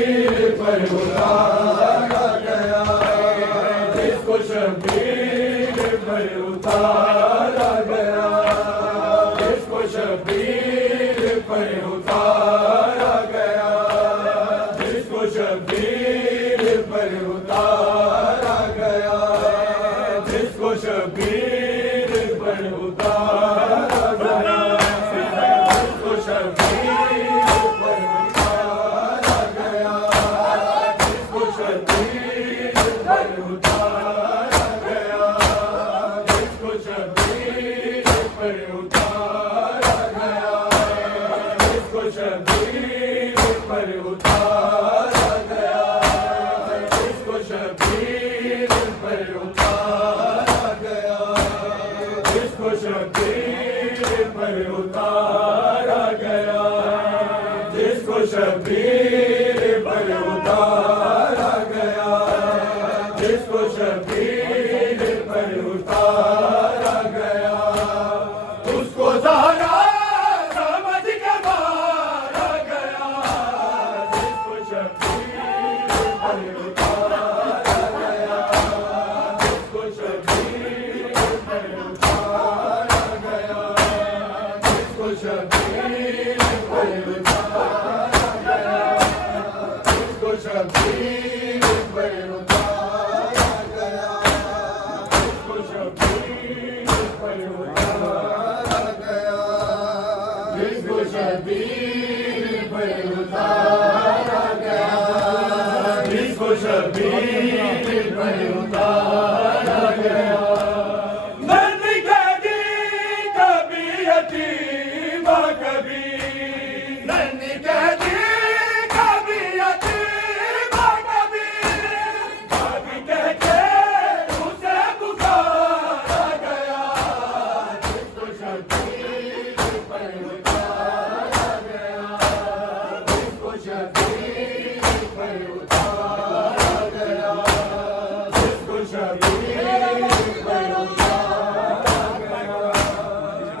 पर उतारा गया, जिसको शबीर पर उतारा गया, जिसको शबीर पर उतारा गया, जिसको शबीर पर उतारा गया, जिसको शबीर पर उतारा गया, जिसको शबीर पर उतारा गया, जिसको शबीर पर उतारा गया, जिसको शबीर पर उतारा गया, जिसको शबीर पर उतारा गया, जिसको शबीर पर उतारा गया, जिसको शबीर पर उतारा गया, जिसको शबीर पर उतारा गया, जिसको शबीर पर उतारा गया, उसको ज़रा समझ के मारा गया, जिसको शबीर पर उतारा गया, जिसको शबीर पर उतारा गया, जिसको शबीर पर उतारा गया, जिसको शबीर पर उतारा गया, जिसको शबीर पर उतारा गया, जिसको शबीर पर उतारा गया, जिसको शबीर पर उतारा गया। मैंने कभी कभी यतीमा कभी, मैंने कभी कभी यतीमा कभी, कभी कह के उसे पुकारा गया, जिसको शबीर पर उतारा गया, जिसको शबीर पर उतारा गया, जिसको शबीर पर उतारा गया,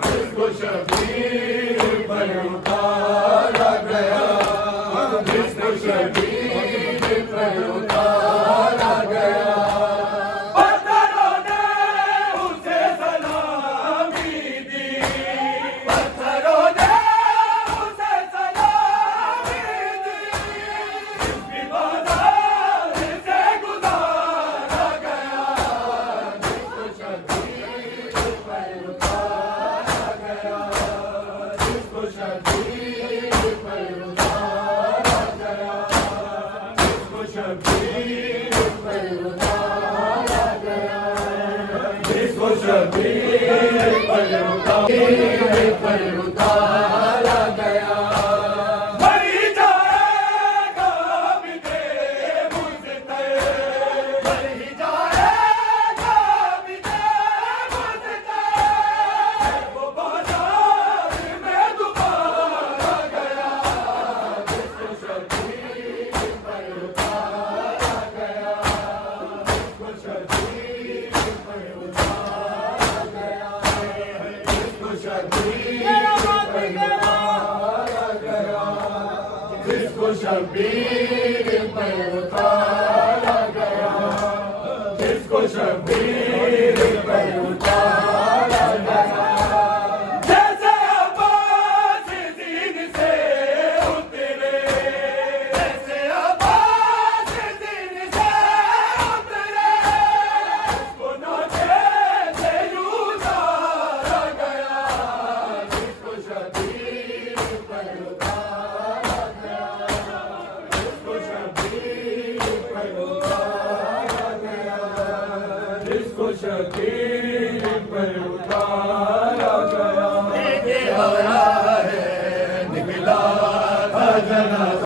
जिसको शबीर पर उतारा गया, जिसको शबीर पर उतारा गया। पत्थरों ने उसे सलामी दी, पत्थरों ने उसे सलामी दी, जिसकी बाजार से गुजारा गया, जिसको शबीर पर उतारा गया, जिसको शबीर पर उतारा गया, जिसको शबीर पर उतारा गया, जिसको शबीर पर उतारा गया। मरी जाएगा भी दे मुझसे, मरी जाएगा भी दे मुझसे, वो बाजार में दोबारा गया, जिसको शबीर पर उतारा गया, जिसको शबीर पर उतारा गया, जिसको शबीर पर उतारा गया, जिसको शबीर पर उतारा गया, जिसको शबीर पर उतारा गया। जैसे अब्बास दीन से उतरे, जैसे अब्बास दीन से उतरे, उसको नाचे से यूं उतारा गया, जिसको शबीर पर उतारा गया, जिसको शबीर पर उतारा गया, जिसको शबीर